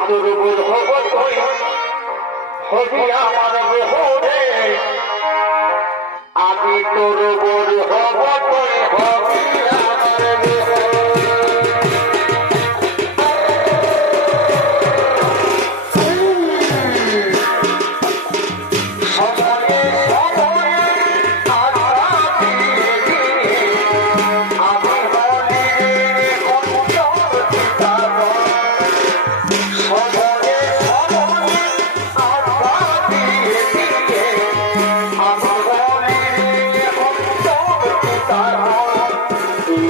দুর্বল হব তুই হবি আমার বহুরে আমি তোর হব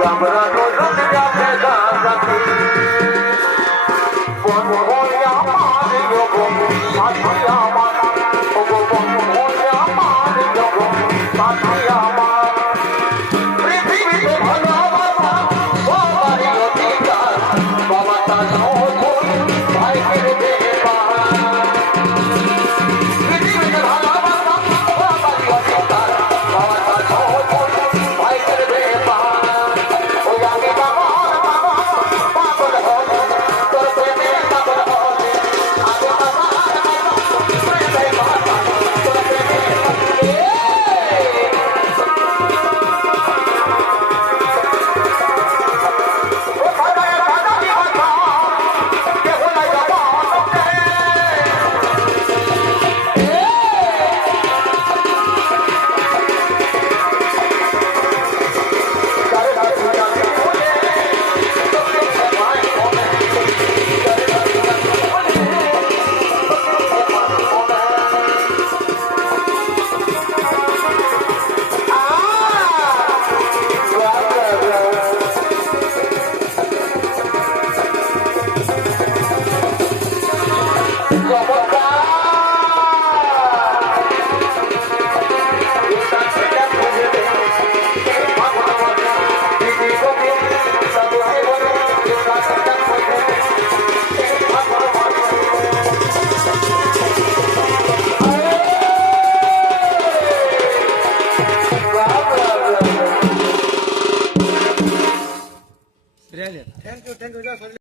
I'm